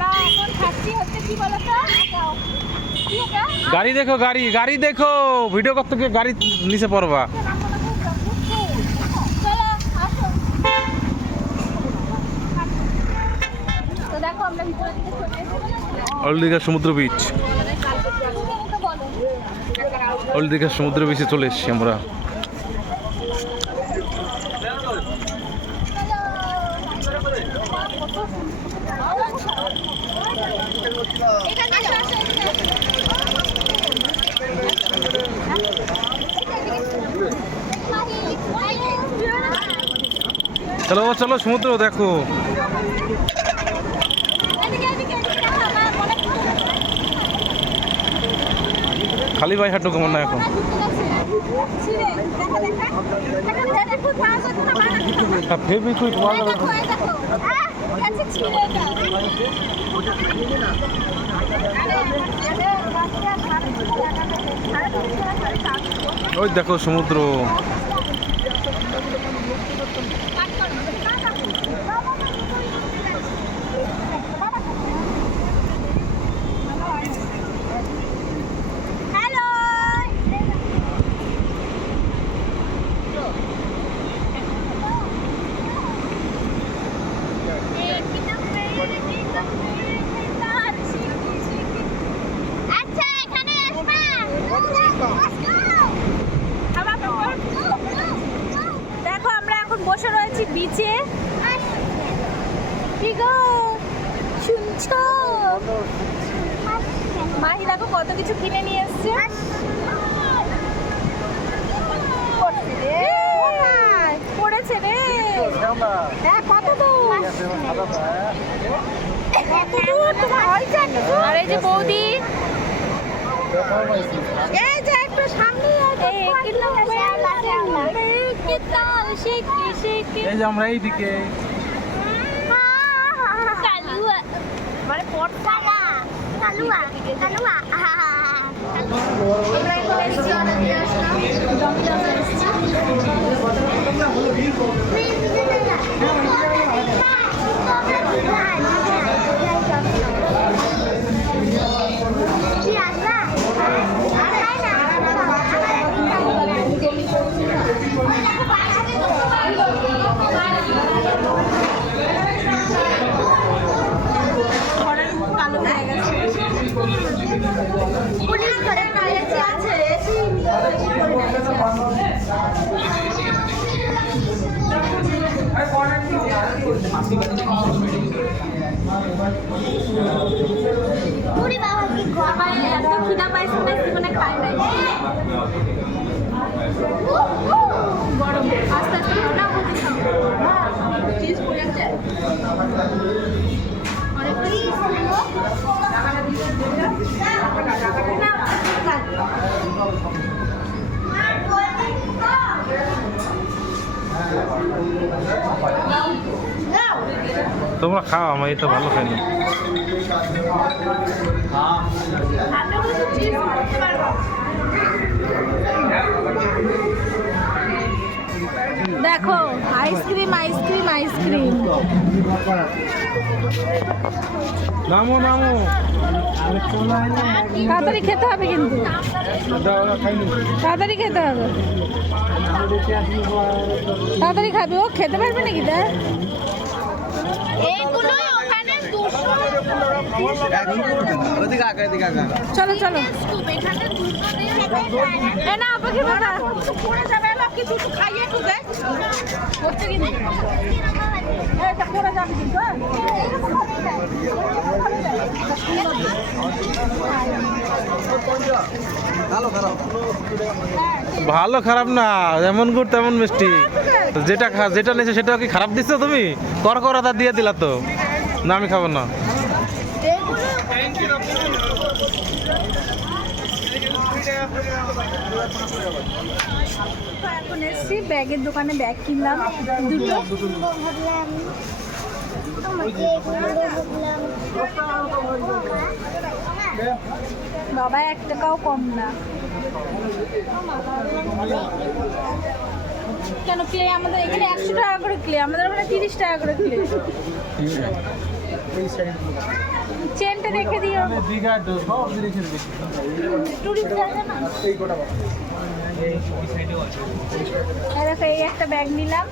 আমরা এখন খাচ্ছি হচ্ছে কি বলতো কি এটা গাড়ি দেখো, গাড়ি গাড়ি দেখো, ভিডিও করতে গিয়ে গাড়ি নিচে পড়বা। চলো আসো। তো দেখো আমরা ভিতরে দিকে চলে এসেছি। ওল্ড দীঘা সমুদ্র বিচ, ওল্ড দীঘা সমুদ্র বিচে চলে এসেছি আমরা। চলো চলো সমুদ্র দেখো। খালি ভাই হাঁটু কেমন না এখন? ফেভিকুইক ওই দেখো সমুদ্র। দেখো আমরা এখন বসে রয়েছি বিচে। কি গো শুনছো? মাহি দেখো কত কিছু কিনে নিয়ে এসছে। পড়েছে রে। হ্যাঁ কত দূর? আর এই যে বৌদি, এই যে একটু সামনে এই যে আমরা এইদিকে মানে পটকালা কালুয়া কালুয়া আমরা এখন এসেছি খিদা পাইছে না জীবনে খাই নাই। গরম আস্তে আস্তে না বুঝি চিজ পড়ে যায় অনেক তোমরা খাও, আমার এটা ভালো খাইনি। দেখো আইসক্রিম আইসক্রিম আইসক্রিম। নামো নামো, তাড়াতাড়ি খেতে হবে কিন্তু, তাড়াতাড়ি খেতে হবে, তাড়াতাড়ি খাবে। ও খেতে পারবে নাকি? দেখ চলো চলো না আপনাকে পড়ে যাবে কিছু খাইয়ে একটু দেখ করছে কিন্তু এটা পড়ে যাবে কিন্তু ভালো খারাপ না, যেমন গুড় তেমন মিষ্টি। যেটা যেটা নিয়েছে সেটা কি খারাপ দিচ্ছ তুমি? করকরাটা দিয়ে দিলা তো। না আমি খাবো না। এখন এসছি ব্যাগের দোকানে, ব্যাগ কিনলাম দুটো। বাবা 1 টাকাও কম না। কেন ক্লে আমাদের এখানে 100 টাকা করে ক্লে, আমাদের ওখানে 30 টাকা করে ক্লে। চেনটা রেখে দিও। দীঘা তো সব জিনিসের বেশি। টুরিস্ট জায়গা না। এই দেখো, এই একটা ব্যাগ নিলাম,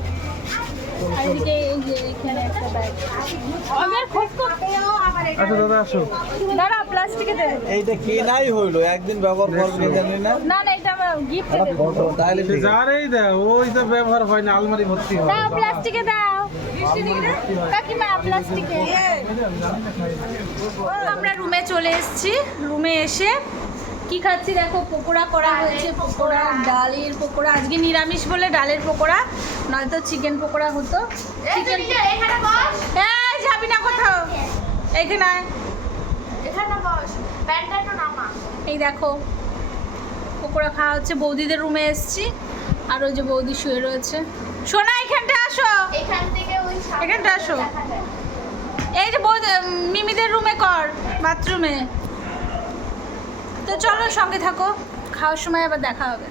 আর এদিকে এই যে এখানে একটা ব্যাগ। আমি আর খোঁজ করতে যাবো আবার। আচ্ছা দাদা আসো। দাঁড়া, প্লাস্টিকে দে। এইটা কেনাই হইলো, একদিন ব্যবহার করবে জানি না। না না, এটা আমার গিফট দেবো। তাহলে ঠিক আছে। যারেই দাও ওই তো ব্যবহার হয় না, আলমারি ভর্তি হয়। দাও, প্লাস্টিকে দাও। কাকিমা, প্লাস্টিকে। আমরা রুমে চলে এসেছি। রুমে এসে কি খাচ্ছি দেখো, পকোড়া করা হয়েছে। পকোড়া, ডালের পকোড়া। আজকে নিরামিষ বলে ডালের পকোড়া, নয়তো চিকেন পকোড়া হতো। চিকেন যাবি না কোথাও, এইখানে আয়। এই দেখো পকোড়া খাওয়া হচ্ছে। বৌদিদের রুমে এসেছি, আর ওই যে বৌদি শুয়ে রয়েছে। সোনা, এখানটা আসো, এখানটা আসো। এই যে বৌদি মিমিদের রুমে কর, বাথরুমে। তো চলো, সঙ্গে থাকো, খাওয়ার সময় আবার দেখা হবে।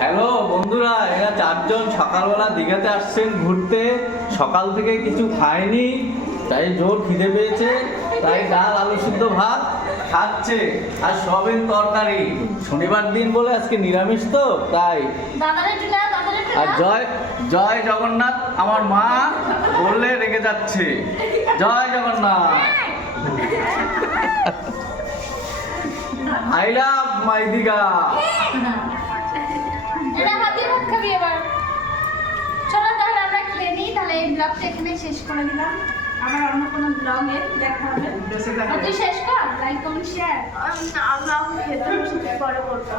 হ্যালো বন্ধুরা, এরা চারজন সকালবেলা দীঘাতে আসছেন ঘুরতে। সকাল থেকে কিছু খায়নি, তাই জোর খিদে পেয়েছে, তাই ডাল আলু সিদ্ধ ভাত খাচ্ছে আর সবের তরকারি। শনিবার দিন বলে আজকে নিরামিষ তো, তাই। আর জয় জয় জগন্নাথ, আমার মা বললে রেগে যাচ্ছে। জয় জগন্নাথ। আই লাভ মাই দীঘা। এটা হাত দিয়ে ভাত খাবি এবার। চলো তাহলে আমরা খেয়ে নিই, তাহলে এই ব্লগটা এখানে শেষ করে দিলাম। আবার অন্য কোনো ব্লগে দেখা হবে। তুই শেষ কর, লাইক কমেন্ট শেয়ার। আমরা খেতে পরে করবো।